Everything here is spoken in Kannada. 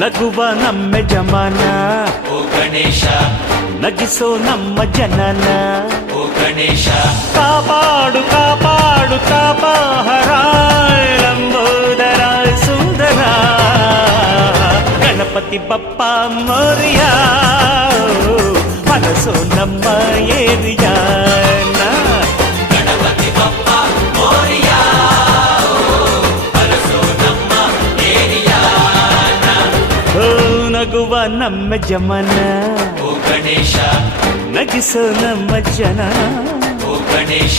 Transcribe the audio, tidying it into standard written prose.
ನಗುವ ನಮ್ಮ ಜಮಾನ ಓ ಗಣೇಶ ನಗಿಸೋ ನಮ್ಮ ಜನನ ಓ ಗಣೇಶ ಕಾಪಾಡು ಕಾಪಾಡು ಕಾಪಾಹರ ಲಂಬೋದರ ಸುಂದರ ಗಣಪತಿ ಬಪ್ಪ ಮೋರಿಯ ಮನಸ್ಸು ನಮ್ಮ ಏರಿಯಾನ ಗಣಪತಿ ಬಪ್ಪ ಮೋರಿಯ ಅರಸೋ ನಮ್ಮ ಏರಿಯಾನ ಓ ನಗುವ ನಮ್ಮ ಜಮನ ಓ ಗಣೇಶ ನಗಿಸೋ ನಮ್ಮ ಜನ ಓ ಗಣೇಶ